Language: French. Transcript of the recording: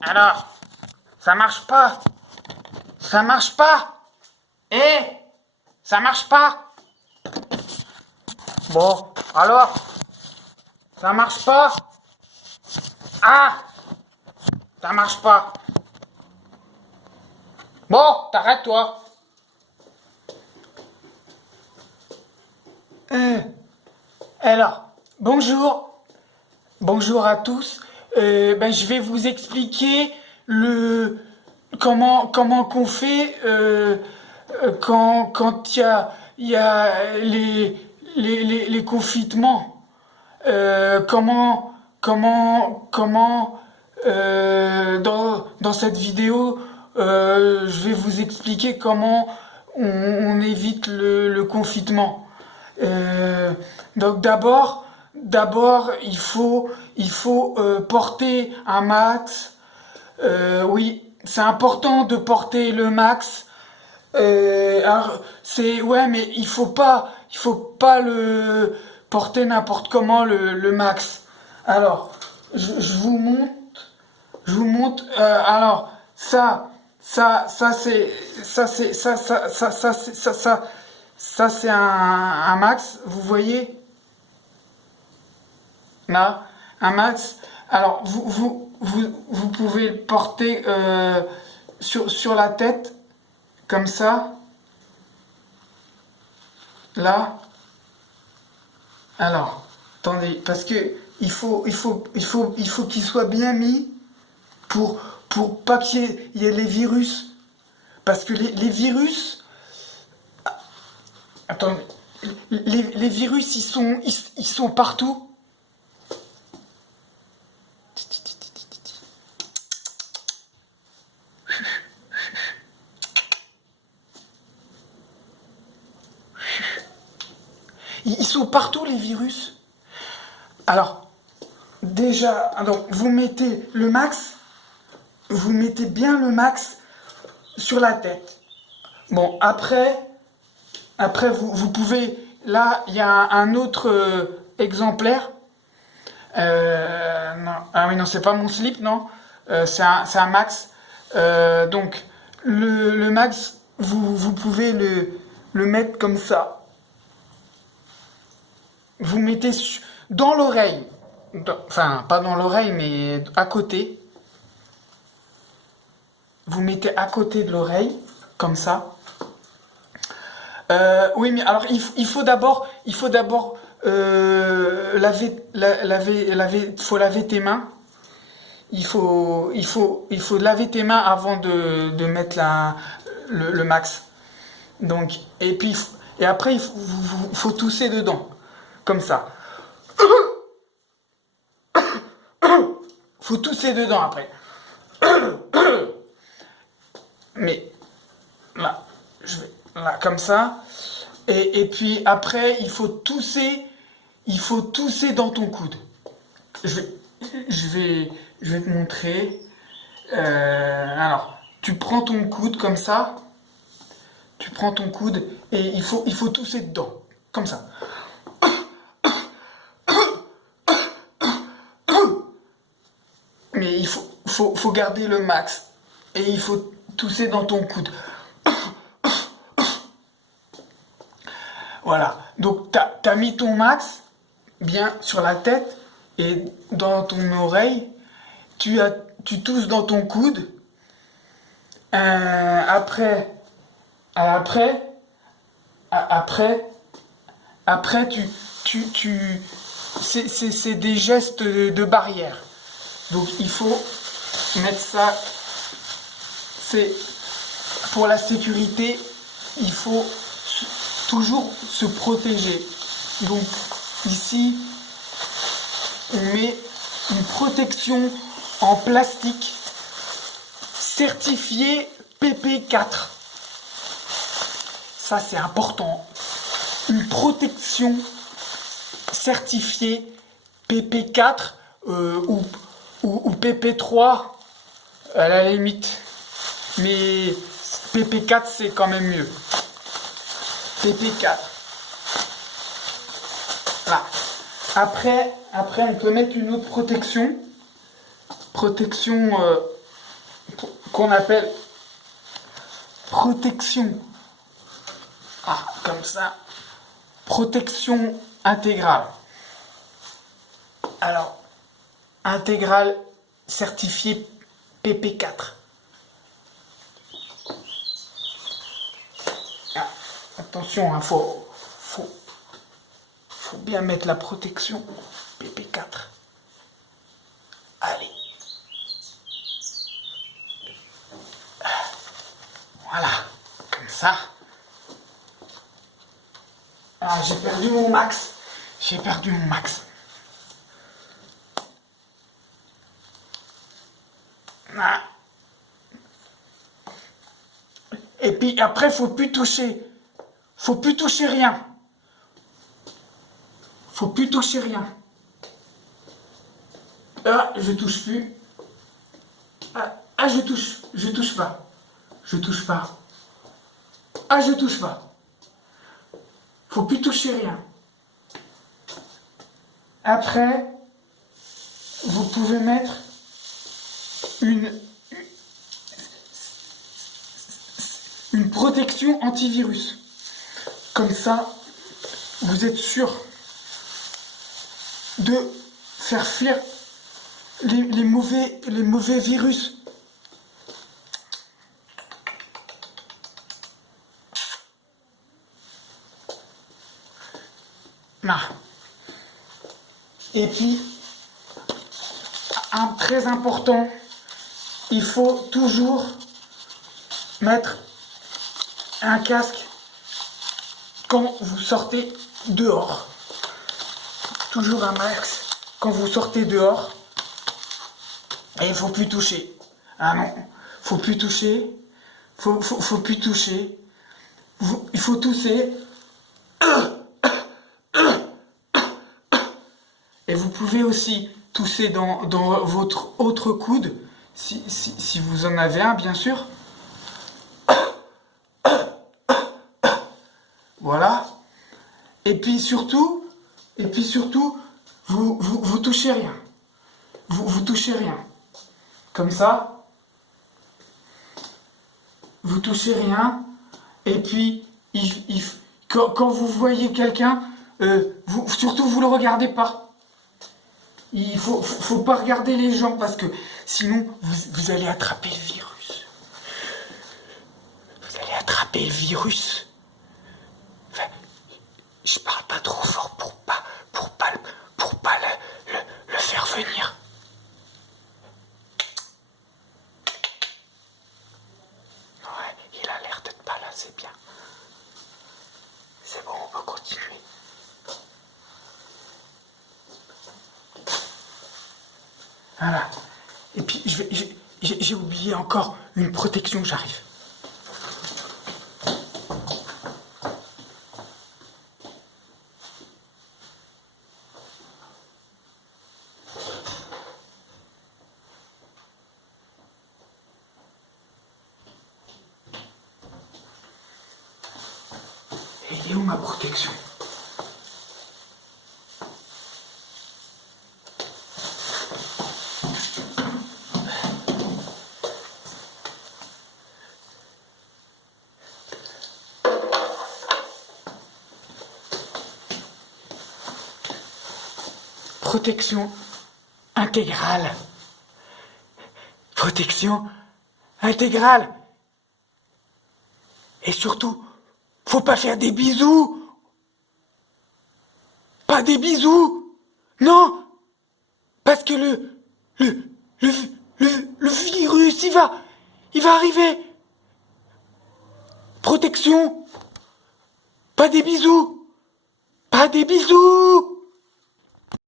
Alors, ça marche pas. Ça marche pas. Ça marche pas. Bon, alors, ça marche pas. Ça marche pas. Bon, t'arrêtes toi. Alors, bonjour. Bonjour à tous. Je vais vous expliquer comment qu'on fait quand il y a les confinements. Dans cette vidéo, je vais vous expliquer comment on évite le confinement. Donc d'abord, il faut porter un max. Oui, c'est important de porter le max. Mais il faut pas le porter n'importe comment le max. Alors, je vous montre. Alors, ça c'est un max. Vous voyez là, un max. Alors, vous pouvez le porter sur la tête, comme ça. Là. Alors, attendez, parce que il faut qu'il soit bien mis pour pas qu'il y ait les virus. Parce que les virus. Attendez. Les virus, ils sont partout. Ils sont partout, les virus. Alors, déjà, donc, vous mettez le max. Vous mettez bien le max sur la tête. Bon, après vous pouvez. Là, il y a un autre exemplaire. Non. Ah oui, non, c'est pas mon slip, non. C'est un max. Donc, le max, vous pouvez le mettre comme ça. Vous mettez dans l'oreille. Enfin, pas dans l'oreille, mais à côté. Vous mettez à côté de l'oreille, comme ça. Oui, mais alors il faut d'abord faut laver tes mains. Il faut laver tes mains avant de mettre le max. Donc, et après il faut tousser dedans, comme ça. Faut tousser dedans après. Mais là, là comme ça. Et puis après, il faut tousser dans ton coude. Je vais te montrer. Alors, tu prends ton coude comme ça. Tu prends ton coude et il faut tousser dedans, comme ça. Mais il faut garder le max. Et il faut tousser dans ton coude. Voilà. Donc, t'as mis ton max bien sur la tête et dans ton oreille. Tu tousses dans ton coude. Après, c'est des gestes de barrière. Donc il faut mettre ça. C'est pour la sécurité. Il faut toujours se protéger. Donc ici, on met une protection en plastique certifiée PP4. Ça, c'est important. Une protection certifiée PP4 ou PP3 à la limite. Mais PP4, c'est quand même mieux. PP4. Là. Après, on peut mettre une autre protection. protection qu'on appelle protection. Ah, comme ça. Protection intégrale. Alors, intégrale certifiée PP4. Ah, attention, hein, faut bien mettre la protection PP4. Allez. Voilà, comme ça. Ah, j'ai perdu mon max. J'ai perdu mon max. Ah. Et puis après, faut plus toucher. Faut plus toucher rien. Faut plus toucher rien. Ah, je touche plus. Ah, je touche pas. Je touche pas. Ah, je touche pas. Faut plus toucher rien. Après, vous pouvez mettre une protection antivirus. Comme ça, vous êtes sûr de faire fuir les mauvais virus. Là. Et puis, un très important, il faut toujours mettre un casque quand vous sortez dehors. Toujours un max quand vous sortez dehors. Et il faut plus toucher. Ah non, faut plus toucher. Faut plus toucher. Il faut tousser. Et vous pouvez aussi tousser dans votre autre coude, si vous en avez un, bien sûr. Voilà. Et puis surtout, vous touchez rien. Vous touchez rien. Comme ça. Vous touchez rien. Et puis, quand vous voyez quelqu'un, surtout vous le regardez pas. Il faut pas regarder les gens parce que sinon vous allez attraper le virus. Vous allez attraper le virus. Enfin, je parle pas trop fort pour pas le faire venir. Ouais, il a l'air d'être pas là, c'est bien. C'est bon, on peut continuer. Voilà. Et puis, j'ai oublié encore une protection, j'arrive. Elle est où ma protection ? Protection intégrale. Protection intégrale. Et surtout, faut pas faire des bisous. Pas des bisous. Non. Parce que le virus, il va arriver. Protection. Pas des bisous. Pas des bisous.